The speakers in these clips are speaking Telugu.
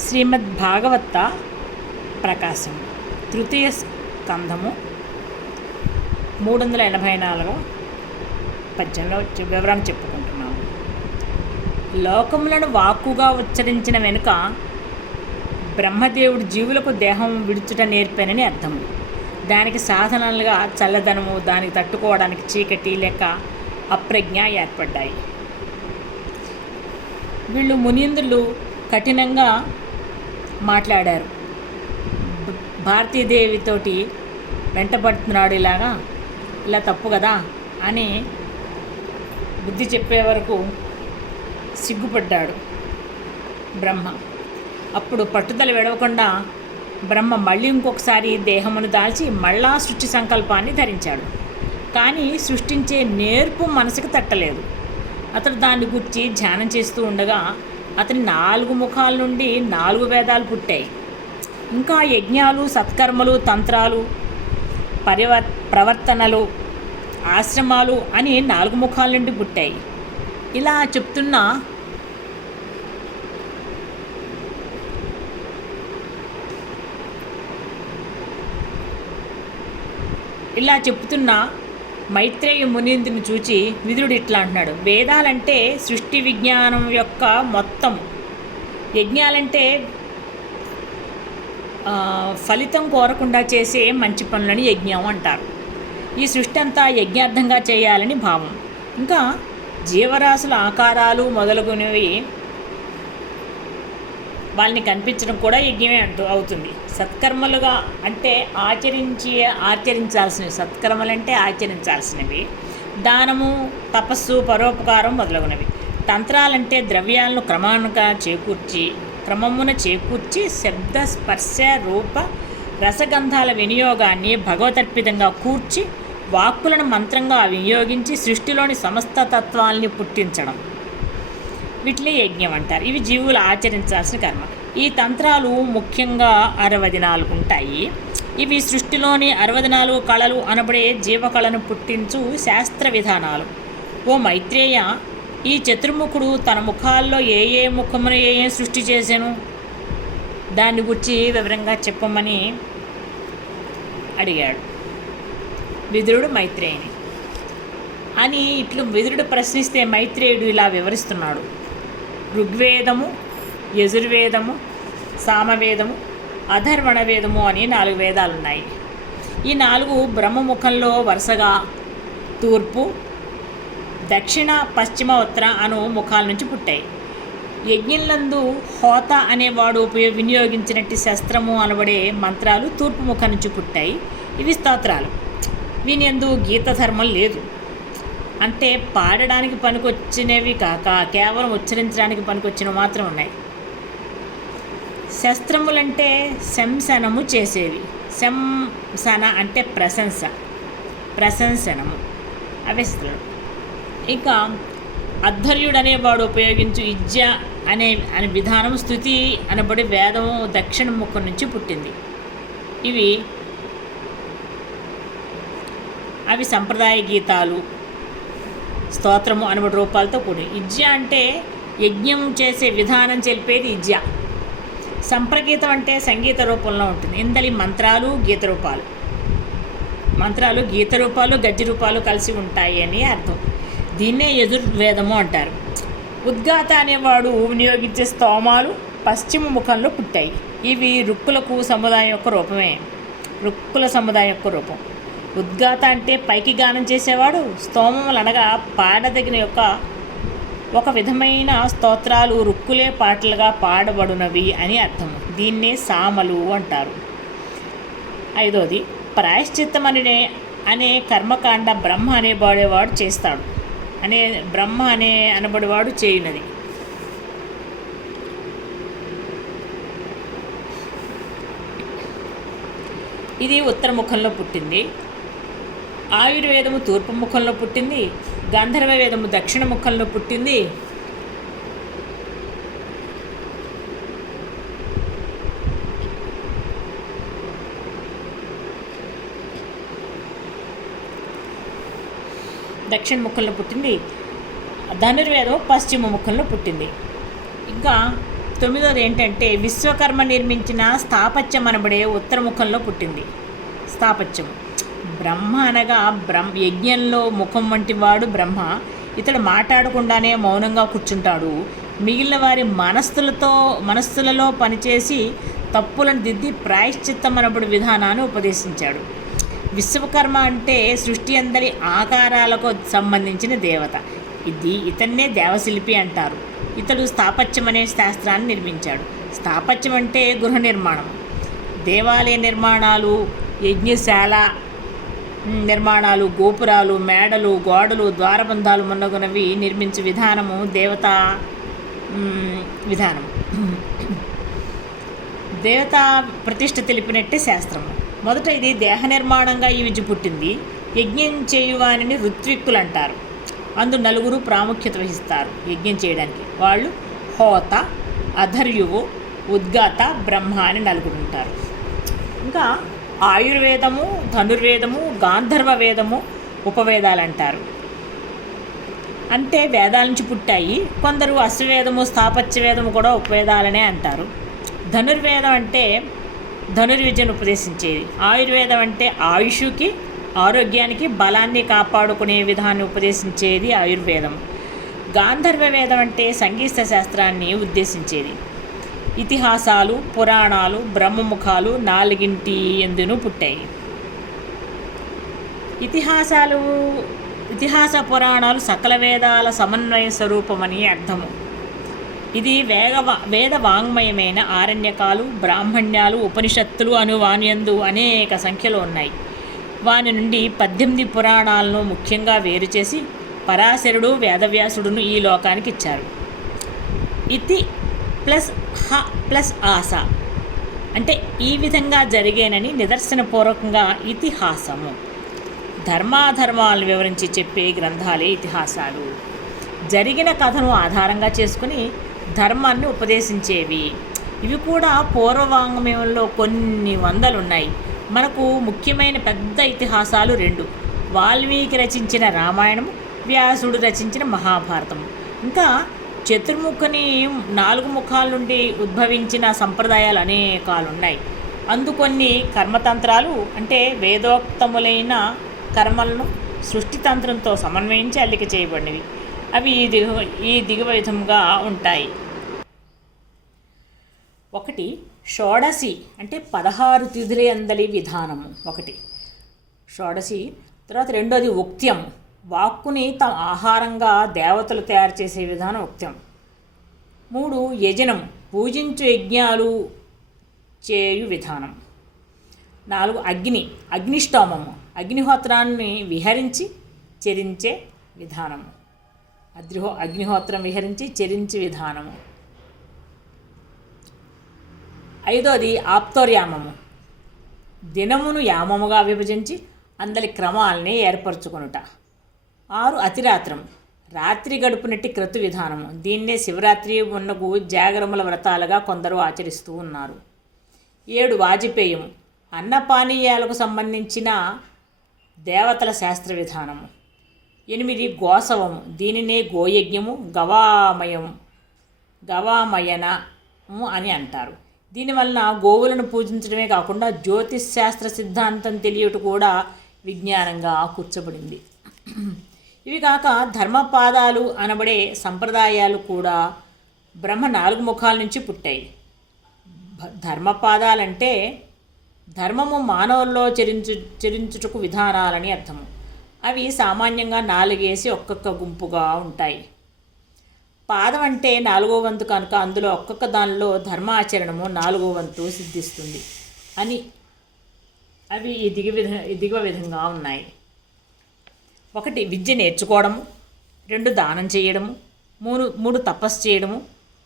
శ్రీమద్ భాగవత ప్రకాశం తృతీయ స్కంధము 384 పద్యంలో వివరణ చెప్పుకుంటున్నాము. లోకములను వాక్కుగా ఉచ్చరించిన వెనుక బ్రహ్మదేవుడు జీవులకు దేహం విడుచుట నేర్పానని అర్థము. దానికి సాధనాలుగా చల్లదనము, దానికి తట్టుకోవడానికి చీకటి లేక అప్రజ్ఞ ఏర్పడ్డాయి. వీళ్ళు మునీంద్రులు కఠినంగా మాట్లాడారు. భారతీదేవితోటి వెంటబడుతున్నాడు, ఇలా తప్పు కదా అని బుద్ధి చెప్పే వరకు సిగ్గుపడ్డాడు బ్రహ్మ. అప్పుడు పట్టుదల విడవకుండా బ్రహ్మ మళ్ళీ ఇంకొకసారి దేహమును దాల్చి మళ్ళా సృష్టి సంకల్పాన్ని ధరించాడు. కానీ సృష్టించే నేర్పు మనసుకు తట్టలేదు. అతడు దాన్ని గురించి ధ్యానం చేస్తూ ఉండగా అతని 4 ముఖాల నుండి 4 వేదాలు పుట్టాయి. ఇంకా యజ్ఞాలు, సత్కర్మలు, తంత్రాలు, ప్రవర్తనలు, ఆశ్రమాలు అని 4 ముఖాల నుండి పుట్టాయి. ఇలా చెప్తున్న మైత్రేయ మునీంద్రుని చూచి విదురుడు ఇట్లా అంటున్నాడు: వేదాలంటే సృష్టి విజ్ఞానం యొక్క మొత్తం, యజ్ఞాలంటే ఫలితం కోరకుండా చేసే మంచి పనులని యజ్ఞం అంటారు. ఈ సృష్టి అంతా యజ్ఞార్థంగా చేయాలని భావం. ఇంకా జీవరాశుల ఆకారాలు మొదలగునవి వాళ్ళని కనిపించడం కూడా యజ్ఞమే అవుతుంది. సత్కర్మలుగా అంటే ఆచరించాల్సినవి, సత్కర్మలంటే ఆచరించాల్సినవి, దానము, తపస్సు, పరోపకారం మొదలగునవి. తంత్రాలంటే ద్రవ్యాలను క్రమమున చేకూర్చి శబ్ద, స్పర్శ, రూప, రసగంధాల వినియోగాన్ని భగవదర్పితంగా కూర్చి వాక్కులను మంత్రంగా వినియోగించి సృష్టిలోని సమస్త తత్వాల్ని పుట్టించడం, వీటిని యజ్ఞం అంటారు. ఇవి జీవులు ఆచరించాల్సిన కర్మ. ఈ తంత్రాలు ముఖ్యంగా 64 ఉంటాయి. ఇవి సృష్టిలోని 64 కళలు అనబడే జీవకళను పుట్టించు శాస్త్ర విధానాలు. ఓ మైత్రేయ, ఈ చతుర్ముఖుడు తన ముఖాల్లో ఏ ముఖమున ఏ సృష్టి చేశాను, దాన్ని గురించి వివరంగా చెప్పమని అడిగాడు విదురుడు మైత్రేయుని. అని ఇట్లు విదురుడు ప్రశ్నిస్తే మైత్రేయుడు ఇలా వివరిస్తున్నాడు: ఋగ్వేదము, యజుర్వేదము, సామవేదము, అధర్వణ వేదము అని 4 వేదాలు ఉన్నాయి. ఈ 4 బ్రహ్మముఖంలో వరుసగా తూర్పు, దక్షిణ, పశ్చిమ, ఉత్తర అను ముఖాల నుంచి పుట్టాయి. యజ్ఞంలందు హోత అనేవాడు వినియోగించినట్టు శస్త్రము అనబడే మంత్రాలు తూర్పు ముఖం నుంచి పుట్టాయి. ఇవి స్తోత్రాలు. వీని యందు గీత ధర్మం లేదు. అంటే పాడడానికి పనికొచ్చినవి కాక కేవలం ఉచ్చరించడానికి పనికొచ్చినవి మాత్రం ఉన్నాయి. శస్త్రములంటే శంసనము చేసేవి. శంసన అంటే ప్రశంసనము, అవేస్తులు. ఇంకా అధ్వర్యుడు అనేవాడు ఉపయోగించు ఇజ్జ అనే విధానం స్తుతి అనబడి వేదము దక్షిణ ముఖం నుంచి పుట్టింది. అవి సంప్రదాయ గీతాలు, స్తోత్రము అనబడి రూపాలతో కూడి. ఇజ్జ అంటే యజ్ఞం చేసే విధానం తెలిపేది ఇజ్జ. సంప్రగీతం అంటే సంగీత రూపంలో ఉంటుంది. ఇందలి మంత్రాలు గీత రూపాలు గజ్జి రూపాలు కలిసి ఉంటాయి అని అర్థం. దీన్నే యజుర్వేదము అంటారు. ఉద్గాత అనేవాడు వినియోగించే స్తోమాలు పశ్చిమ ముఖంలో పుట్టాయి. ఇవి రుక్కుల సముదాయం యొక్క రూపం. ఉద్గాత అంటే పైకి గానం చేసేవాడు. స్తోమములు అనగా పాడదగిన ఒక విధమైన స్తోత్రాలు రుక్కులే పాటలుగా పాడబడినవి అని అర్థం. దీన్నే సామలు అంటారు. 5వది ప్రాయశ్చిత్తం అనే కర్మకాండ బ్రహ్మ అనేబడేవాడు చేస్తాడు. బ్రహ్మ అనబడేవాడు చేయునది. ఇది ఉత్తర ముఖంలో పుట్టింది. ఆయుర్వేదము తూర్పు ముఖంలో పుట్టింది. గంధర్వ వేదము దక్షిణ ముఖంలో పుట్టింది. ధనుర్వేదం పశ్చిమ ముఖంలో పుట్టింది. ఇంకా తొమ్మిదోది ఏంటంటే విశ్వకర్మ నిర్మించిన స్థాపత్యం అనబడే ఉత్తరముఖంలో పుట్టింది. స్థాపత్యం బ్రహ్మ అనగా యజ్ఞంలో ముఖం వంటి వాడు బ్రహ్మ. ఇతడు మాట్లాడకుండానే మౌనంగా కూర్చుంటాడు. మిగిలిన వారి మనస్సులలో పనిచేసి తప్పులను దిద్ది ప్రాయశ్చిత్తం అనబడి విధానాన్ని ఉపదేశించాడు. విశ్వకర్మ అంటే సృష్టి అందరి ఆకారాలకు సంబంధించిన దేవత. ఇతన్నే దేవశిల్పి అంటారు. ఇతడు స్థాపత్యం అనే శాస్త్రాన్ని నిర్మించాడు. స్థాపత్యం అంటే గృహ నిర్మాణం, దేవాలయ నిర్మాణాలు, యజ్ఞశాల నిర్మాణాలు, గోపురాలు, మేడలు, గోడలు, ద్వారబంధాలు మొన్నగునవి నిర్మించే విధానము దేవతా విధానం. దేవతా ప్రతిష్ఠ తెలిపినట్టే శాస్త్రము. మొదట ఇది దేహ నిర్మాణంగా ఈ విద్య పుట్టింది. యజ్ఞం చేయువానిని ఋత్విక్కులు అంటారు. అందు నలుగురు ప్రాముఖ్యత వహిస్తారు యజ్ఞం చేయడానికి. వాళ్ళు హోత, అధర్యువు, ఉద్గాత, బ్రహ్మ అని నలుగురు ఉంటారు. ఇంకా ఆయుర్వేదము, ధనుర్వేదము, గాంధర్వ వేదము ఉపవేదాలు అంటారు. అంటే వేదాల నుంచి పుట్టాయి. కొందరు అశ్వవేదము, స్థాపత్య వేదము కూడా ఉపవేదాలనే అంటారు. ధనుర్వేదం అంటే ధనుర్విద్యను ఉపదేశించేది. ఆయుర్వేదం అంటే ఆయుష్కి, ఆరోగ్యానికి, బలాన్ని కాపాడుకునే విధాన్ని ఉపదేశించేది ఆయుర్వేదం. గాంధర్వ వేదం అంటే సంగీత శాస్త్రాన్ని ఉద్దేశించేది. ఇతిహాసాలు, పురాణాలు, బ్రహ్మముఖాలు నాలుగింటి ఎందును పుట్టాయి. ఇతిహాస పురాణాలు సకల వేదాల సమన్వయ స్వరూపమని అర్థము. ఇది వేద వాంగ్మయమైన ఆరణ్యకాలు, బ్రాహ్మణ్యాలు, ఉపనిషత్తులు అను వాణ్యందు అనేక సంఖ్యలో ఉన్నాయి. వాని నుండి 18 పురాణాలను ముఖ్యంగా వేరు చేసి పరాశరుడు, వేదవ్యాసుడును ఈ లోకానికి ఇచ్చారు. ఇతి ప్లస్ హ ప్లస్ ఆస అంటే ఈ విధంగా జరిగేనని నిదర్శనపూర్వకంగా ఇతిహాసము. ధర్మాధర్మాలను వివరించి చెప్పే గ్రంథాలే ఇతిహాసాలు. జరిగిన కథను ఆధారంగా చేసుకుని ధర్మాన్ని ఉపదేశించేవి. ఇవి కూడా పూర్వవాంగ్మయంలో కొన్ని వందలున్నాయి. మనకు ముఖ్యమైన పెద్ద ఇతిహాసాలు 2: వాల్మీకి రచించిన రామాయణము, వ్యాసుడు రచించిన మహాభారతము. ఇంకా చతుర్ముఖని 4 ముఖాల నుండి ఉద్భవించిన సంప్రదాయాలు అనేకాలున్నాయి. అందుకొన్ని కర్మతంత్రాలు అంటే వేదోక్తములైన కర్మలను సృష్టితంత్రంతో సమన్వయించి అల్లిక చేయబడినవి. అవి ఈ దిగువ విధంగా ఉంటాయి. 1 షోడశి అంటే 16 తిథుల అందలి విధానము. 1 షోడశి. తర్వాత 2ది ఉక్త్యం, వాక్కుని తమ ఆహారంగా దేవతలు తయారు చేసే విధానం ఉక్త్యం. 3 యజనం, పూజించు యజ్ఞాలు చేయు విధానం. 4 అగ్నిష్టోమము, అగ్నిహోత్రాన్ని విహరించి చరించే విధానము. అగ్నిహోత్రం విహరించి చరించే విధానము. 5ది ఆప్తోర్యామము, దినమును యామముగా విభజించి అందలి క్రమాలని ఏర్పరచుకొనుట. 6 అతిరాత్రం, రాత్రి గడుపునట్టి క్రతు విధానము. దీన్నే శివరాత్రి ఉన్నకు జాగరముల వ్రతాలుగా కొందరు ఆచరిస్తూ ఉన్నారు. 7 వాజపేయము, అన్నపానీయాలకు సంబంధించిన దేవతల శాస్త్ర విధానము. 8 గోసవము, దీనినే గోయజ్ఞము, గవామయనము అని అంటారు. దీనివలన గోవులను పూజించడమే కాకుండా జ్యోతిష్ శాస్త్ర సిద్ధాంతం తెలియట కూడా విజ్ఞానంగా కూర్చబడింది. ఇవి కాక ధర్మపాదాలు అనబడే సంప్రదాయాలు కూడా బ్రహ్మ 4 ముఖాల నుంచి పుట్టాయి. ధర్మపాదాలంటే ధర్మము మానవుల్లో చరించుటకు విధానాలని అర్థము. అవి సామాన్యంగా 4 వేసి ఒక్కొక్క గుంపుగా ఉంటాయి. పాదం అంటే 4వ వంతు కనుక అందులో ఒక్కొక్క దానిలో ధర్మాచరణము 4వ వంతు సిద్ధిస్తుంది అని అవి ఈ దిగువ విధంగా ఉన్నాయి. 1 విద్య నేర్చుకోవడము, 2 దానం చేయడము, 3 తపస్సు చేయడము,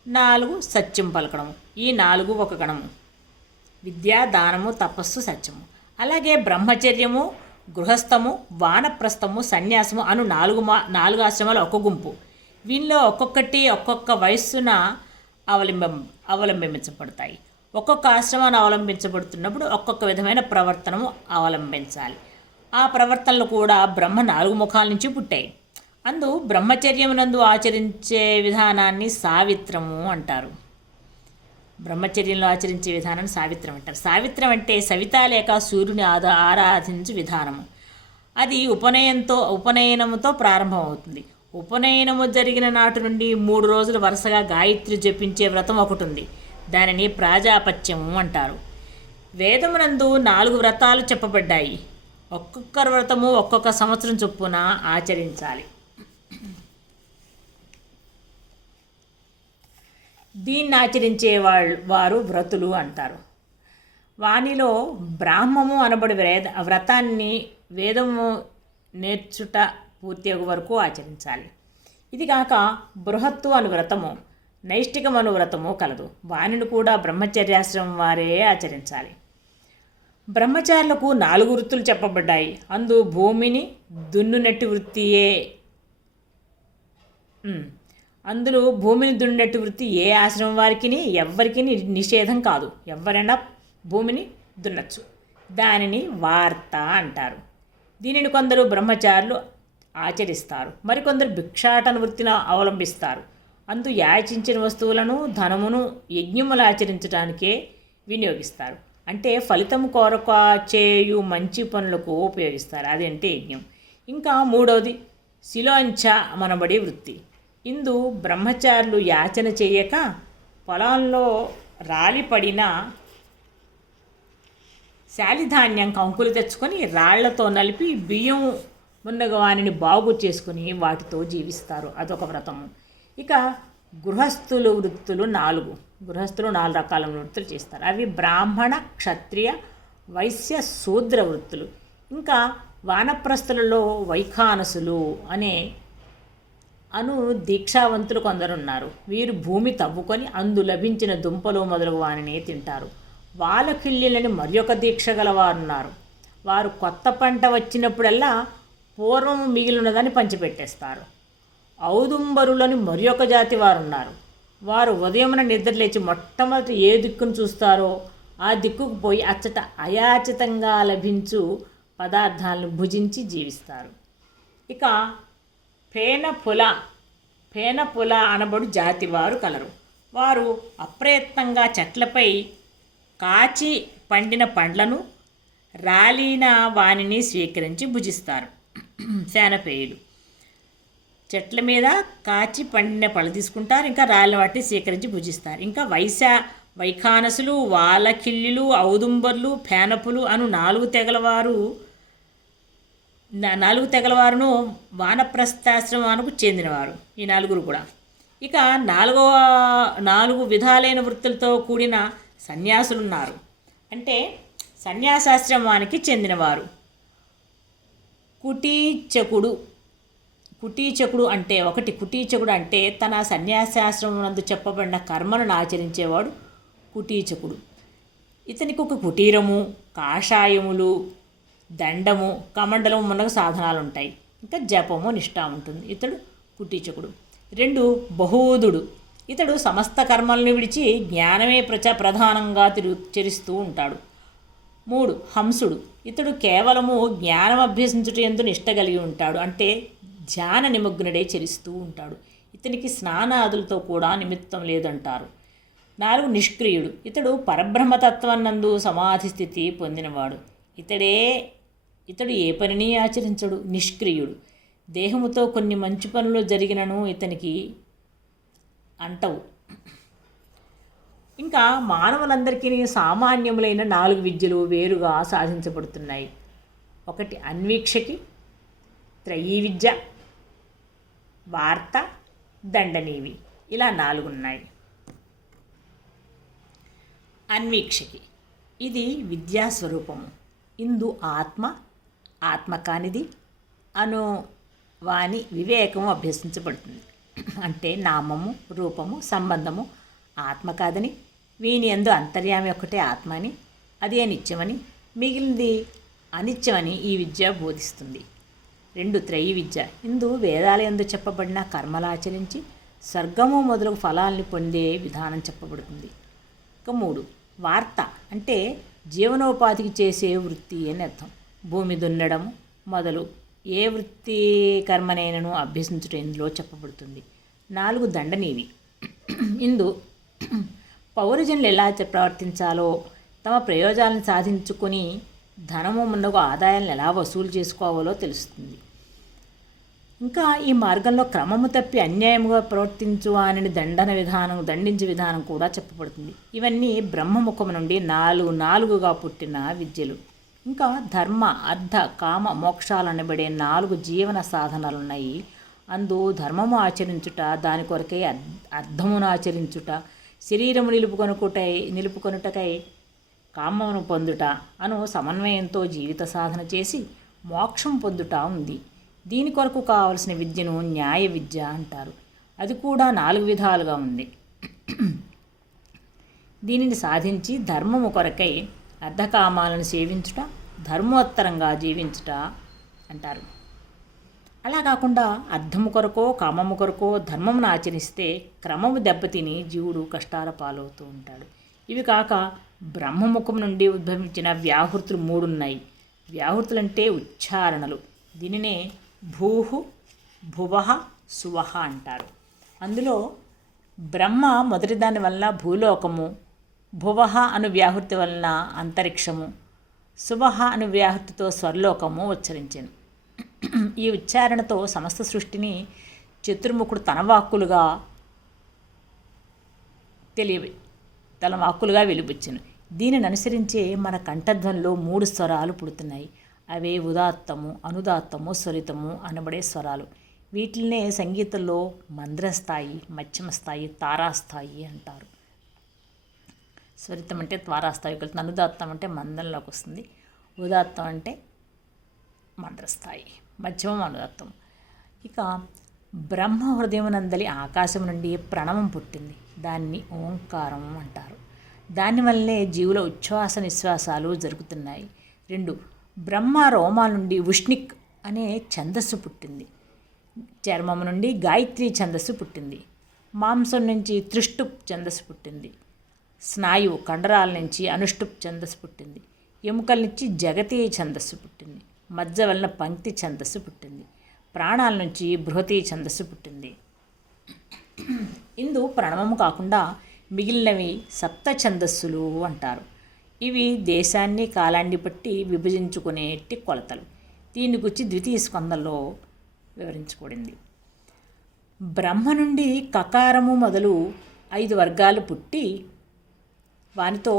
4 సత్యం పలకడము. ఈ 4 ఒక గణము. విద్య, దానము, తపస్సు, సత్యము. అలాగే బ్రహ్మచర్యము, గృహస్థము, వానప్రస్థము, సన్యాసము అను 4 ఆశ్రమాలు ఒక గుంపు. వీళ్ళలో ఒక్కొక్క వయస్సున అవలంబించబడతాయి. ఒక్కొక్క ఆశ్రమాన్ని అవలంబించబడుతున్నప్పుడు ఒక్కొక్క విధమైన ప్రవర్తనము అవలంబించాలి. ఆ ప్రవర్తనలు కూడా బ్రహ్మ 4 ముఖాల నుంచి పుట్టాయి. బ్రహ్మచర్యమునందు ఆచరించే విధానాన్ని సావిత్రము అంటారు. బ్రహ్మచర్యంలో ఆచరించే విధానాన్ని సావిత్రం అంటారు. సావిత్రం అంటే సవిత లేక సూర్యుని ఆరాధించు విధానము. అది ఉపనయనముతో ప్రారంభమవుతుంది. ఉపనయనము జరిగిన నాటి నుండి 3 రోజులు వరుసగా గాయత్రి జపించే వ్రతం ఒకటి ఉంది. దానిని ప్రాజాపత్యము అంటారు. వేదమునందు 4 వ్రతాలు చెప్పబడ్డాయి. ఒక్కొక్క వ్రతము ఒక్కొక్క సంవత్సరం చొప్పున ఆచరించాలి. దీన్ని ఆచరించే వారు వ్రతులు అంటారు. వానిలో బ్రాహ్మము అనబడి వ్రతాన్ని వేదము నేర్చుట పూర్తి వరకు ఆచరించాలి. ఇది కాక బృహత్తు అను వ్రతము, నైష్టికమను వ్రతము కలదు. వానిని కూడా బ్రహ్మచర్యాశ్రమం వారే ఆచరించాలి. బ్రహ్మచారులకు 4 వృత్తులు చెప్పబడ్డాయి. భూమిని దున్నునట్టి వృత్తియే అందులో భూమిని దున్నునట్టి వృత్తి ఏ ఆశ్రమం వారికి ఎవ్వరికి నిషేధం కాదు. ఎవరైనా భూమిని దున్నచ్చు. దానిని వార్త అంటారు. దీనిని కొందరు బ్రహ్మచారులు ఆచరిస్తారు. మరికొందరు భిక్షాటన వృత్తిని అవలంబిస్తారు. యాచించిన వస్తువులను ధనమును యజ్ఞములు ఆచరించడానికే వినియోగిస్తారు. అంటే ఫలితం కోరక చేయు మంచి పనులకు ఉపయోగిస్తారు. అదంటే యజ్ఞం. ఇంకా 3వది శిలోంచ మనబడి వృత్తి. బ్రహ్మచారులు యాచన చేయక పొలంలో రాలిపడిన శాలిధాన్యం కంకులు తెచ్చుకొని రాళ్లతో నలిపి బియ్యం మున్నగవానిని బాగు చేసుకుని వాటితో జీవిస్తారు. అదొక వ్రతము. ఇక గృహస్థులు వృత్తులు 4. గృహస్థులు 4 రకాల వృత్తులు చేస్తారు. అవి బ్రాహ్మణ, క్షత్రియ, వైశ్య, శూద్ర వృత్తులు. ఇంకా వానప్రస్థులలో వైఖానసులు అను దీక్షావంతులు కొందరున్నారు. వీరు భూమి తవ్వుకొని లభించిన దుంపలు మొదలగు వానిని తింటారు. వాలకిల్యులని మరొక దీక్ష గలవారున్నారు. వారు కొత్త పంట వచ్చినప్పుడల్లా పూర్వం మిగిలినదని పంచిపెట్టేస్తారు. ఔదుంబరులని మరొక జాతి వారున్నారు. వారు ఉదయమున నిద్రలేచి మొట్టమొదటి ఏ దిక్కును చూస్తారో ఆ దిక్కుకు పోయి అచ్చట అయాచితంగా లభించు పదార్థాలను భుజించి జీవిస్తారు. ఇక పేనపుల అనబడు జాతి వారు కలరు. వారు అప్రయత్నంగా చెట్లపై కాచి పండిన పండ్లను రాలిన వానిని స్వీకరించి భుజిస్తారు. శానపేయులు చెట్ల మీద కాచి పండిన పళ్ళు తీసుకుంటారు. ఇంకా రాలిన వాటిని స్వీకరించి భుజిస్తారు. ఇంకా వైఖానసులు, వాలకిల్లులు, ఔదుంబర్లు, ఫేనపులు అను 4 తెగలవారును వానప్రస్థాశ్రమానికి చెందినవారు. ఈ 4 కూడా. ఇక 4 విధాలైన వృత్తులతో కూడిన సన్యాసులున్నారు. అంటే సన్యాసాశ్రమానికి చెందినవారు. కుటీచకుడు అంటే తన సన్యాసాశ్రమం చెప్పబడిన కర్మలను ఆచరించేవాడు కుటీచకుడు. ఇతనికి ఒక కుటీరము, కాషాయములు, దండము, కమండలము మున్నగు సాధనాలు ఉంటాయి. ఇంకా జపము, నిష్ఠ ఉంటుంది. ఇతడు కుటీచకుడు. 2 బహూదుడు. ఇతడు సమస్త కర్మలను విడిచి జ్ఞానమే ప్రధానంగా చరిస్తూ ఉంటాడు. 3 హంసుడు. ఇతడు కేవలము జ్ఞానం అభ్యసించుట యందు నిష్ట కలిగి ఉంటాడు. అంటే ధ్యాన నిమగ్నుడై చరిస్తూ ఉంటాడు. ఇతనికి స్నానాదులతో కూడా నిమిత్తం లేదంటారు. 4 నిష్క్రియుడు. ఇతడు పరబ్రహ్మతత్వనందు సమాధి స్థితి పొందినవాడు. ఇతడు ఏ పనిని ఆచరించడు. నిష్క్రియుడు. దేహముతో కొన్ని మంచి పనులు జరిగినను ఇతనికి అంటవు. ఇంకా మానవులందరికీ సామాన్యములైన 4 విద్యలు వేరుగా సాధించబడుతున్నాయి. 1 అన్వీక్షకి, త్రయీ విద్య, వార్త, దండనీవి. ఇలా 4 ఉన్నాయి. అన్వీక్షకి ఇది విద్యాస్వరూపము. ఆత్మ కానిది అను వాని వివేకము అభ్యసించబడుతుంది. అంటే నామము, రూపము, సంబంధము ఆత్మ కాదని, వీని యందు అంతర్యామి ఒక్కటే ఆత్మ అని, అదే నిత్యమని, మిగిలినది అనిత్యమని ఈ విద్య బోధిస్తుంది. 2 త్రయీ విద్య. వేదాలయందు చెప్పబడిన కర్మలు ఆచరించి స్వర్గము మొదలగు ఫలాల్ని పొందే విధానం చెప్పబడుతుంది. ఇక 3 వార్త అంటే జీవనోపాధికి చేసే వృత్తి అని అర్థం. భూమి దున్నడం మొదలు ఏ వృత్తి కర్మనైనను అభ్యసించుట ఇందులో చెప్పబడుతుంది. 4 దండనీవి. పౌరజనులు ఎలా ప్రవర్తించాలో, తమ ప్రయోజనాలను సాధించుకొని ధనము మున్నగు ఆదాయాలను ఎలా వసూలు చేసుకోవాలో తెలుస్తుంది. ఇంకా ఈ మార్గంలో క్రమము తప్పి అన్యాయముగా ప్రవర్తించు అని దండించే విధానం కూడా చెప్పబడుతుంది. ఇవన్నీ బ్రహ్మముఖము నుండి నాలుగుగా పుట్టిన విద్యలు. ఇంకా ధర్మ, అర్థ, కామ, మోక్షాలు అనబడే 4 జీవన సాధనాలు ఉన్నాయి. అందు ధర్మము ఆచరించుట, దాని కొరకై అర్థమును ఆచరించుట, శరీరము నిలుపుకొనుటకై కామమును పొందుట అను సమన్వయంతో జీవిత సాధన చేసి మోక్షం పొందుట ఉంది. దీని కొరకు కావలసిన విద్యను న్యాయ విద్య అంటారు. అది కూడా 4 విధాలుగా ఉంది. దీనిని సాధించి ధర్మము కొరకై అర్ధకామాలను సేవించుట, ధర్మోత్తరంగా జీవించుట అంటారు. అలా కాకుండా అర్థము కొరకో కామము కొరకో ధర్మమును ఆచరిస్తే క్రమము దెబ్బతిని జీవుడు కష్టాల పాలవుతూ ఉంటాడు. ఇవి కాక బ్రహ్మముఖం నుండి ఉద్భవించిన వ్యాహృతులు 3 ఉన్నాయి. వ్యాహృతులంటే ఉచ్చారణలు. దీనినే భూహు, భువః, సువః అంటారు. అందులో బ్రహ్మ మొదటి దాని వలన భూలోకము, భువః అను వ్యాహృతి వలన అంతరిక్షము, సువః అను వ్యాహృతితో స్వర్లోకము ఉచ్చరించాను. ఈ ఉచ్చారణతో సమస్త సృష్టిని చతుర్ముఖుడు తన వాక్కులుగా వెలుబుచ్చెను. దీనిని అనుసరించే మన కంఠధ్వనిలో 3 స్వరాలు పుడుతున్నాయి. అవే ఉదాత్తము, అనుదాత్తము, స్వరితము అనబడే స్వరాలు. వీటినే సంగీతంలో మంద్రస్థాయి, మధ్యమ స్థాయి, తారాస్థాయి అంటారు. స్వరితం అంటే తారాస్థాయికి వెళ్తుంది, అనుదాత్తం అంటే మందంలోకి వస్తుంది, ఉదాత్తం అంటే మంద్రస్థాయి, మధ్యమం అనుదాత్తం. ఇక బ్రహ్మ హృదయమునందలి ఆకాశం నుండి ప్రణవం పుట్టింది. దాన్ని ఓంకారం అంటారు. దానివల్లనే జీవుల ఉచ్ఛ్వాస నిశ్వాసాలు జరుగుతున్నాయి. 2 బ్రహ్మ రోమాల నుండి ఉష్ణిక్ అనే ఛందస్సు పుట్టింది. చర్మము నుండి గాయత్రి ఛందస్సు పుట్టింది. మాంసం నుంచి త్రిష్టుప్ ఛందస్సు పుట్టింది. స్నాయువు కండరాల నుంచి అనుష్టుప్ ఛందస్సు పుట్టింది. ఎముకల నుంచి జగతి ఛందస్సు పుట్టింది. మజ్జ వలన పంక్తి ఛందస్సు పుట్టింది. ప్రాణాల నుంచి బృహతి ఛందస్సు పుట్టింది. ఇందు ప్రణవము కాకుండా మిగిలినవి సప్త ఛందస్సులు అంటారు. ఇవి దేశాన్ని కాలాన్ని బట్టి విభజించుకునేటి కొలతలు. దీని గురించి ద్వితీయ స్కందంలో వివరించబడింది. బ్రహ్మ నుండి కకారము మొదలు 5 వర్గాలు పుట్టి వానితో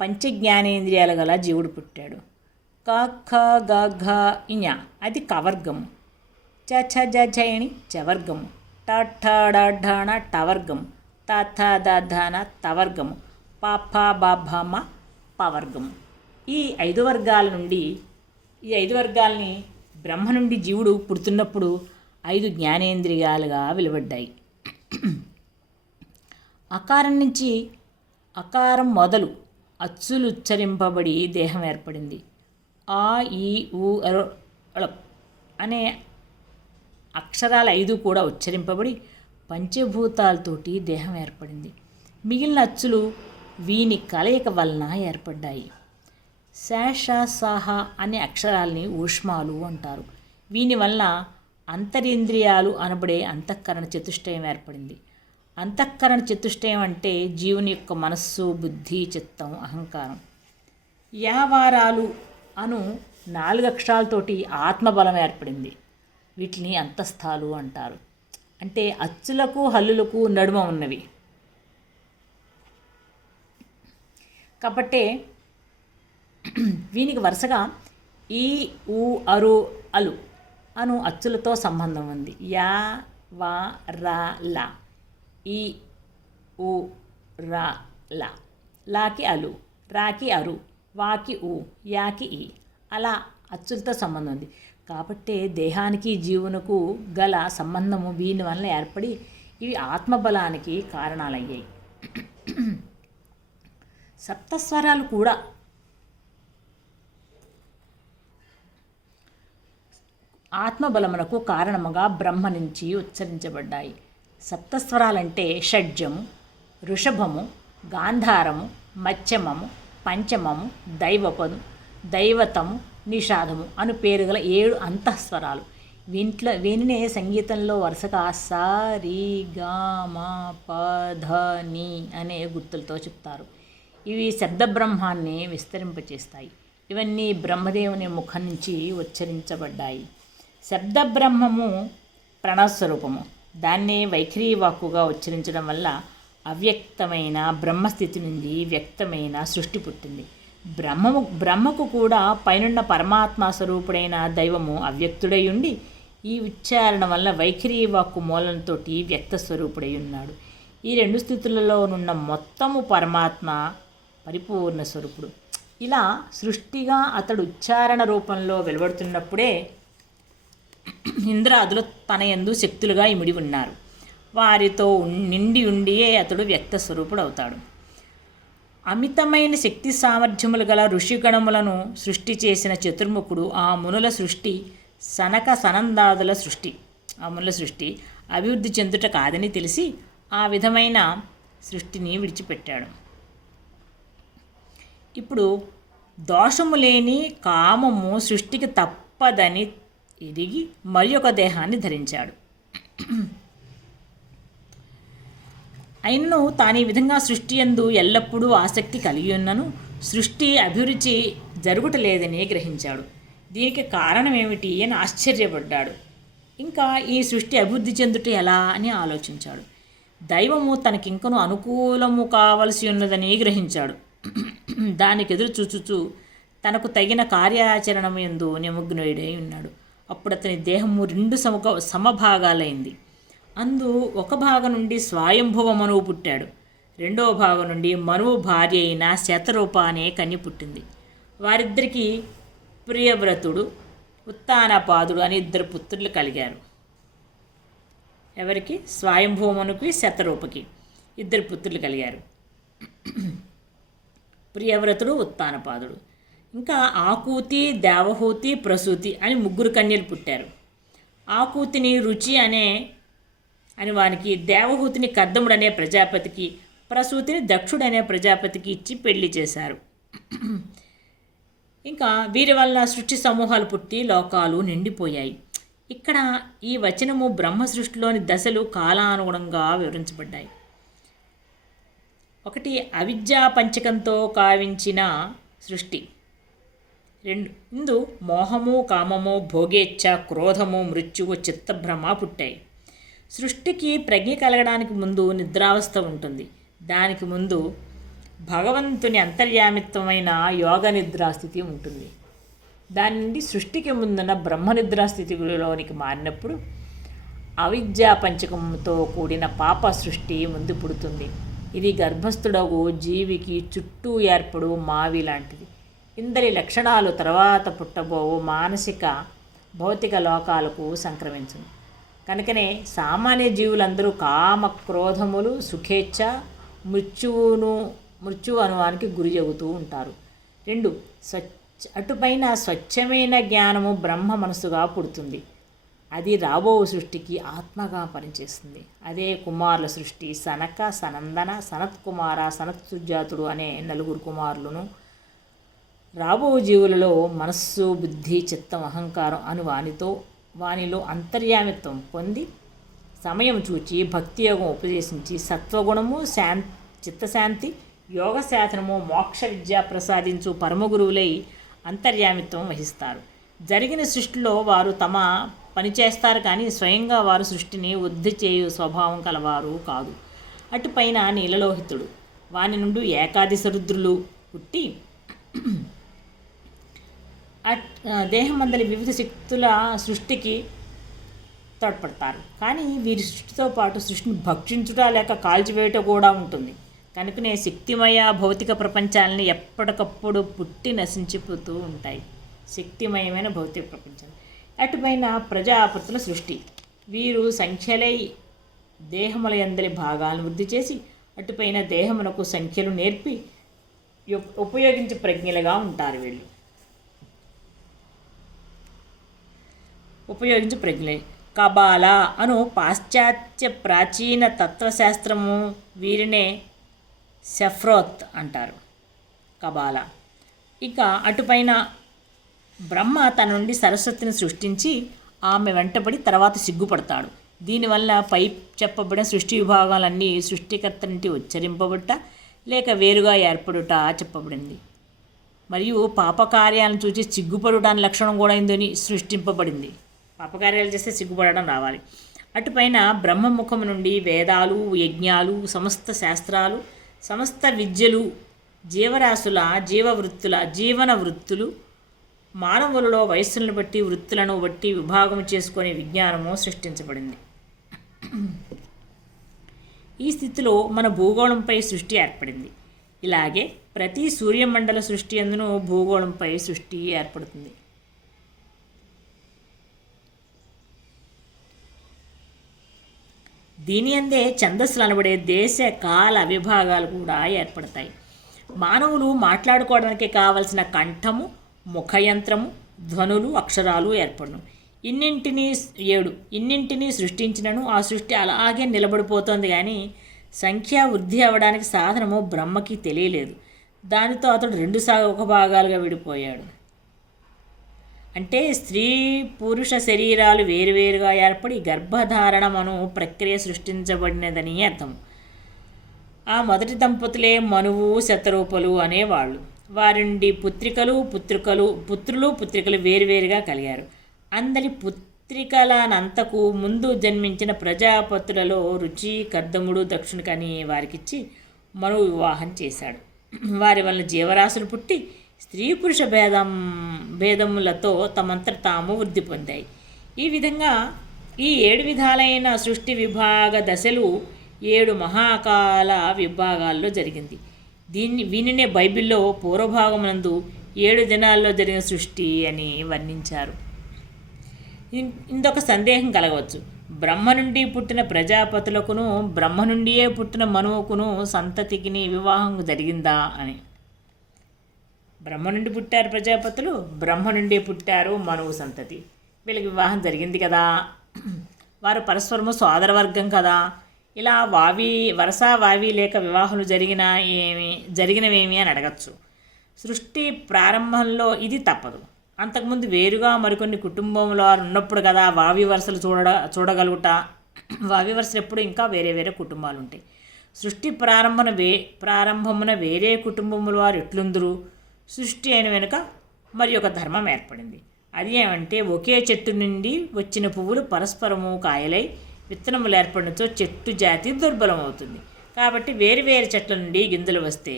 పంచజ్ఞానేంద్రియాలు గల జీవుడు పుట్టాడు. క ఖ గ ఘ ఇఞ అది కవర్గము. చ ఛ జ ఝ చవర్గము. ట ఠ డ ఢ ణ టవర్గము. త థ ద ధ న తవర్గము. ప ఫ బ భ మ పవర్గము. ఈ 5 వర్గాల్ని బ్రహ్మ నుండి జీవుడు పుడుతున్నప్పుడు 5 జ్ఞానేంద్రియాలుగా వెలువడ్డాయి. అకారం మొదలు అచ్చులు ఉచ్చరింపబడి దేహం ఏర్పడింది. ఆ ఈ ఊ అనే అక్షరాలు 5 కూడా ఉచ్చరింపబడి పంచభూతాలతోటి దేహం ఏర్పడింది. మిగిలిన అచ్చులు వీని కలయిక వలన ఏర్పడ్డాయి. శేష సాహ అనే అక్షరాల్ని ఊష్మాలు అంటారు. వీని వలన అంతరింద్రియాలు అనబడే అంతఃకరణ చతుష్టయం ఏర్పడింది. అంతఃకరణ చతుష్టయం అంటే జీవుని యొక్క మనస్సు, బుద్ధి, చిత్తం, అహంకారం. యావారాలు అను 4 అక్షరాలతోటి ఆత్మబలం ఏర్పడింది. వీటిని అంతస్థాలు అంటారు. అంటే అచ్చులకు హల్లులకు నడుమ ఉన్నవి. కాబట్టే వీనికి వరుసగా ఈ ఊ అరు అలు అను అచ్చులతో సంబంధం ఉంది. యా వా రా లా, ఈ ఊ రా లా, లాకి అలు, రాకి అరు, వాకి ఊ, యాకి ఈ, అలా అచ్చులతో సంబంధం ఉంది. కాబట్టి దేహానికి జీవునకు గల సంబంధము వీని వలన ఏర్పడి ఇవి ఆత్మబలానికి కారణాలయ్యాయి. సప్తస్వరాలు కూడా ఆత్మబలమునకు కారణముగా బ్రహ్మ నుంచి ఉచ్చరించబడ్డాయి. సప్తస్వరాలంటే షడ్జము, ఋషభము, గాంధారము, మధ్యమము, పంచమము, దైవతము, నిషాదము అను పేరు గల 7 అంతఃస్వరాలు. వీనినే సంగీతంలో వరుసగా స రి గ మ ప ధ ని అనే గుర్తులతో చెప్తారు. ఇవి శబ్దబ్రహ్మాన్ని విస్తరింపచేస్తాయి. ఇవన్నీ బ్రహ్మదేవుని ముఖం నుంచి ఉచ్చరించబడ్డాయి. శబ్దబ్రహ్మము ప్రణవస్వరూపము. దాన్ని వైఖరి వాక్కుగా ఉచ్చరించడం వల్ల అవ్యక్తమైన బ్రహ్మస్థితి నుండి వ్యక్తమైన సృష్టి పుట్టింది. బ్రహ్మకు కూడా పైనున్న పరమాత్మ స్వరూపుడైన దైవము అవ్యక్తుడై ఉండి ఈ ఉచ్చారణ వల్ల వైఖరి వాక్కు మూలంతో వ్యక్త స్వరూపుడై ఉన్నాడు. ఈ రెండు స్థితులలో ఉన్న మొత్తము పరమాత్మ పరిపూర్ణ స్వరూపుడు. ఇలా సృష్టిగా అతడు ఉచ్చారణ రూపంలో వెలువడుతున్నప్పుడే ఇంద్రాదులు తన యందు శక్తులుగా ఇమిడి ఉన్నారు. వారితో నిండి ఉండియే అతడు వ్యక్త స్వరూపుడు అవుతాడు. అమితమైన శక్తి సామర్థ్యములు గల ఋషిగణములను సృష్టి చేసిన చతుర్ముఖుడు ఆ మునుల సృష్టి సనక సనందాదుల సృష్టి అభివృద్ధి చెందుట కాదని తెలిసి ఆ విధమైన సృష్టిని విడిచిపెట్టాడు. ఇప్పుడు దోషము లేని కామము సృష్టికి తప్పదని ఎదిగి మరి ఒక దేహాన్ని ధరించాడు. అయినను తాను ఈ విధంగా సృష్టి యందు ఎల్లప్పుడూ ఆసక్తి కలిగి ఉన్నను సృష్టి అభిరుచి జరుగుటలేదని గ్రహించాడు. దీనికి కారణం ఏమిటి అని ఆశ్చర్యపడ్డాడు. ఇంకా ఈ సృష్టి అభివృద్ధి చెందుట ఎలా అని ఆలోచించాడు. దైవము తనకింకను అనుకూలము కావలసి ఉన్నదని గ్రహించాడు. దానికి ఎదురు చూచుచూ తనకు తగిన కార్యాచరణ యందు నిమగ్నుడై ఉన్నాడు. అప్పుడు అతని దేహము రెండు సమభాగాలైంది. అందు ఒక భాగం నుండి స్వయంభువ మనువు పుట్టాడు. రెండవ భాగం నుండి మనువు భార్య అయిన శతరూప అనే కన్య పుట్టింది. వారిద్దరికీ ప్రియవ్రతుడు, ఉత్తానపాదుడు అని ఇద్దరు పుత్రులు కలిగారు. ఎవరికి? స్వయంభువ మనుకి, శతరూపకి ఇద్దరు పుత్రులు కలిగారు. ప్రియవ్రతుడు, ఉత్తానపాదుడు. ఇంకా ఆకూతి, దేవహూతి, ప్రసూతి అని ముగ్గురు కన్యలు పుట్టారు. ఆకూతిని రుచి అని వానికి, దేవహూతిని కర్దముడనే ప్రజాపతికి, ప్రసూతిని దక్షుడనే ప్రజాపతికి ఇచ్చి పెళ్లి చేశారు. ఇంకా వీరి వల్ల సృష్టి సమూహాలు పుట్టి లోకాలు నిండిపోయాయి. ఇక్కడ ఈ వచనము బ్రహ్మ సృష్టిలోని దశలు కాలానుగుణంగా వివరించబడ్డాయి. ఒకటి, అవిద్యా పంచకంతో కావించిన సృష్టి. ఇందు మోహము, కామము, భోగేచ్ఛ, క్రోధము, మృత్యువు, చిత్తభ్రమ పుట్టాయి. సృష్టికి ప్రజ్ఞ కలగడానికి ముందు నిద్రావస్థ ఉంటుంది. దానికి ముందు భగవంతుని అంతర్యామిత్వమైన యోగ నిద్రాస్థితి ఉంటుంది. దాని నుండి సృష్టికి ముందున్న బ్రహ్మ నిద్రాస్థితిలోనికి మారినప్పుడు అవిద్యా పంచకంతో కూడిన పాప సృష్టి ముందు పుడుతుంది. ఇది గర్భస్థుడగు జీవికి చుట్టూ ఏర్పడు మావి లాంటిది. ఇందరి లక్షణాలు తర్వాత పుట్టబోవు మానసిక భౌతిక లోకాలకు సంక్రమించును. కనుకనే సామాన్య జీవులందరూ కామ, క్రోధములు, సుఖేచ్ఛ, మృత్యువు అనువానికి గురి చెబుతూ ఉంటారు. 2, అటుపైన స్వచ్ఛమైన జ్ఞానము బ్రహ్మ మనసుగా పుడుతుంది. అది రాబో సృష్టికి ఆత్మగా పనిచేస్తుంది. అదే కుమారుల సృష్టి. సనక, సనందన, సనత్కుమార, సనత్సుజాతుడు అనే 4 కుమారులను రాబో జీవులలో మనస్సు, బుద్ధి, చిత్తం, అహంకారం అను వానిలో అంతర్యామిత్వం పొంది సమయం చూచి భక్తియోగం ఉపదేశించి సత్వగుణము, చిత్తశాంతి, యోగ శాసనము, మోక్ష విద్య ప్రసాదించు పరమగురువులై అంతర్యామిత్వం వహిస్తారు. జరిగిన సృష్టిలో వారు తమ పని చేస్తారు కానీ స్వయంగా వారు సృష్టిని వృద్ధి చేయు స్వభావం కలవారు కాదు. అటుపైన నీలలోహితుడు. వాని నుండి ఏకాదశ రుద్రులు పుట్టి దేహమందలి వివిధ శక్తుల సృష్టికి తోడ్పడతారు. కానీ వీరి సృష్టితో పాటు సృష్టిని భక్షించుట లేక కాల్చివేయట కూడా ఉంటుంది. కనుకనే శక్తిమయ భౌతిక ప్రపంచాలని ఎప్పటికప్పుడు పుట్టి నశించిపోతూ ఉంటాయి. శక్తిమయమైన భౌతిక ప్రపంచం. అటుపైన ప్రజాపతుల సృష్టి. వీరు సంఖ్యలై దేహముల యందలి భాగాలను వృద్ధి చేసి అటుపైన దేహమునకు సంఖ్యలు నేర్పి ఉపయోగించే ప్రజ్ఞలుగా ఉంటారు. వీళ్ళు ఉపయోగించే ప్రజ్ఞలే. కబాలా అను పాశ్చాత్య ప్రాచీన తత్వశాస్త్రము వీరినే సెఫ్రోత్ అంటారు. కబాలా. ఇక అటుపైన బ్రహ్మ తన నుండి సరస్వతిని సృష్టించి ఆమె వెంటబడి తర్వాత సిగ్గుపడతాడు. దీనివల్ల పై చెప్పబడిన సృష్టి విభాగాలన్నీ సృష్టికర్త నుండి ఉచ్చరింపబడుట లేక వేరుగా ఏర్పడుట చెప్పబడింది. మరియు పాపకార్యాలను చూసి సిగ్గుపడుటాని లక్షణం కూడా ఇందుని సృష్టింపబడింది. పాపకార్యాలు చేస్తే సిగ్గుపడడం రావాలి. అటుపైన బ్రహ్మముఖము నుండి వేదాలు, యజ్ఞాలు, సమస్త శాస్త్రాలు, సమస్త విద్యలు, జీవరాశుల జీవన వృత్తులు, మానవులలో వయస్సులను బట్టి వృత్తులను బట్టి విభాగం చేసుకునే విజ్ఞానము సృష్టించబడింది. ఈ స్థితిలో మన భూగోళంపై సృష్టి ఏర్పడింది. ఇలాగే ప్రతి సూర్యమండల సృష్టి అందును భూగోళంపై సృష్టి ఏర్పడుతుంది. దీని అందే ఛందస్సులు అనబడే దేశ కాల విభాగాలు కూడా ఏర్పడతాయి. మానవులు మాట్లాడుకోవడానికి కావలసిన కంఠము, ముఖయంత్రము, ధ్వనులు, అక్షరాలు ఏర్పడను. ఇన్నింటినీ సృష్టించినను ఆ సృష్టి అలాగే నిలబడిపోతుంది. కానీ సంఖ్య వృద్ధి అవ్వడానికి సాధనము బ్రహ్మకి తెలియలేదు. దానితో అతడు 2 భాగాలుగా విడిపోయాడు. అంటే స్త్రీ పురుష శరీరాలు వేరువేరుగా ఏర్పడి గర్భధారణమను ప్రక్రియ సృష్టించబడినదని అర్థం. ఆ మొదటి దంపతులే మనువు, శతరూపలు అనేవాళ్ళు. వారి నుండి పుత్రులు పుత్రికలు వేరువేరుగా కలిగారు. అందరి పుత్రికలనంతకు ముందు జన్మించిన ప్రజాపతులలో రుచి, కర్దముడు, దక్షునికి అని వారికిచ్చి మనువు వివాహం చేశాడు. వారి వలన జీవరాశులు పుట్టి స్త్రీ పురుష భేదములతో తమంతట తాము వృద్ధి పొందాయి. ఈ విధంగా ఈ 7 విధాలైన సృష్టి విభాగ దశలు 7 మహాకాల విభాగాల్లో జరిగింది. వీనినే బైబిల్లో పూర్వభాగమునందు 7 దినాల్లో జరిగిన సృష్టి అని వర్ణించారు. ఇంకొక సందేహం కలగవచ్చు. బ్రహ్మ నుండి పుట్టిన ప్రజాపతులకును బ్రహ్మ నుండియే పుట్టిన మనువుకును సంతతికిని వివాహం జరిగిందా అని. బ్రహ్మ నుండి పుట్టారు ప్రజాపతులు, బ్రహ్మ నుండి పుట్టారు మనువు సంతతి. వీళ్ళకి వివాహం జరిగింది కదా, వారు పరస్పరము సోదరవర్గం కదా. ఇలా వరస వావి లేక వివాహాలు జరిగినవేమి అని అడగచ్చు. సృష్టి ప్రారంభంలో ఇది తప్పదు. అంతకుముందు వేరుగా మరికొన్ని కుటుంబంలో వారు ఉన్నప్పుడు కదా వావి వరుసలు చూడగలుగుట. వావి వరుసలు ఎప్పుడు ఇంకా వేరే వేరే కుటుంబాలు ఉంటాయి. సృష్టి ప్రారంభమున వేరే కుటుంబముల వారు ఎట్లుందరు. సృష్టి అయిన వెనుక మరి ఒక ధర్మం ఏర్పడింది. అది ఏమంటే ఒకే చెట్టు నుండి వచ్చిన పువ్వులు పరస్పరము కాయలై విత్తనములు ఏర్పడినచో చెట్టు జాతి దుర్బలం అవుతుంది. కాబట్టి వేరు వేరు చెట్ల నుండి గింజలు వస్తే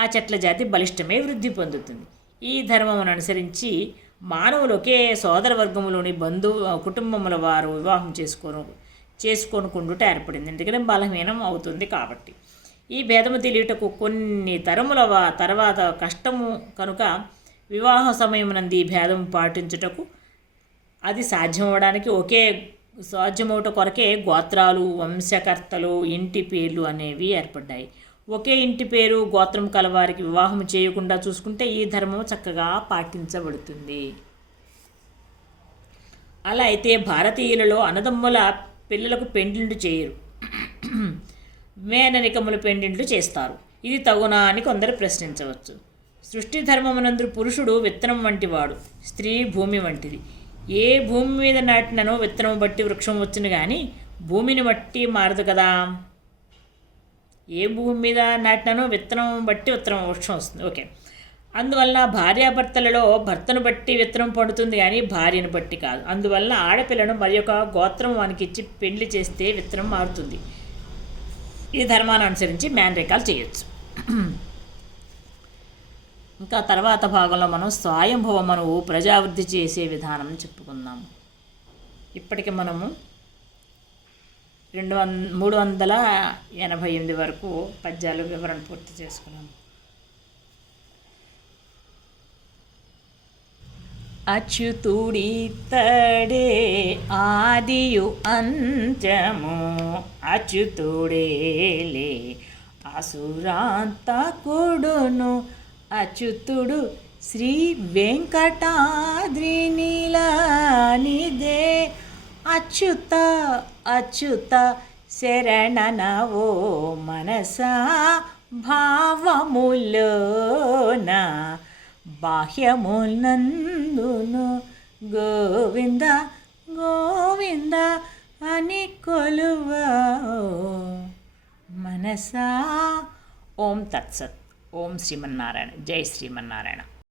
ఆ చెట్ల జాతి బలిష్టమై వృద్ధి పొందుతుంది. ఈ ధర్మమును అనుసరించి మానవులు ఒకే సోదర వర్గములోని కుటుంబముల వారు వివాహం చేసుకొనుకుండుట ఏర్పడింది. ఎందుకంటే బలహీనం అవుతుంది కాబట్టి. ఈ భేదము తెలియటకు కొన్ని తరముల తర్వాత కష్టము కనుక వివాహ సమయమునందు ఈ భేదం పాటించుటకు అది సాధ్యమవట కొరకే గోత్రాలు, వంశకర్తలు, ఇంటి పేర్లు అనేవి ఏర్పడ్డాయి. ఒకే ఇంటి పేరు, గోత్రం కలవారికి వివాహం చేయకుండా చూసుకుంటే ఈ ధర్మం చక్కగా పాటించబడుతుంది. అలా అయితే భారతీయులలో అన్నదమ్ముల పిల్లలకు పెండ్లిండు చేయరు, మేననికముల పెండింట్లు చేస్తారు. ఇది తగునా అని కొందరు ప్రశ్నించవచ్చు. సృష్టి ధర్మమునందు పురుషుడు విత్తనం వంటివాడు, స్త్రీ భూమి వంటిది. ఏ భూమి మీద నాటిననో విత్తనం బట్టి వృక్షం వచ్చును కానీ భూమిని బట్టి మారదు కదా. ఏ భూమి మీద నాటిననో విత్తనం బట్టి వృక్షం వస్తుంది. ఓకే. అందువల్ల భార్యాభర్తలలో భర్తను బట్టి విత్తనం పండుతుంది కానీ భార్యను బట్టి కాదు. అందువల్ల ఆడపిల్లను మరి ఒక గోత్రం వానికిచ్చి పెళ్లి చేస్తే విత్తనం మారుతుంది. ఈ ధర్మాన్ని అనుసరించి మేనరికాలు చేయొచ్చు. ఇంకా తర్వాత భాగంలో మనం స్వయంభవ మనువు ప్రజావృద్ధి చేసే విధానం చెప్పుకుందాము. ఇప్పటికి మనము 388 వరకు పద్యాలు వివరణ పూర్తి చేసుకున్నాము. అచ్యుతుడితడే ఆదియు అంత్యము, అచ్యుతుడేలే అసురాంతకుడును, అచ్యుతుడు శ్రీ వెంకటాద్రినిలానిదే, అచ్యుత అచ్యుత శరణనవో మనసా భావములోన బాహ్యములందును, గోవింద గోవింద అని కొలువా మనసా. ఓం తత్సత్. ఓం శ్రీమన్నారాయణ. జై శ్రీమన్నారాయణ.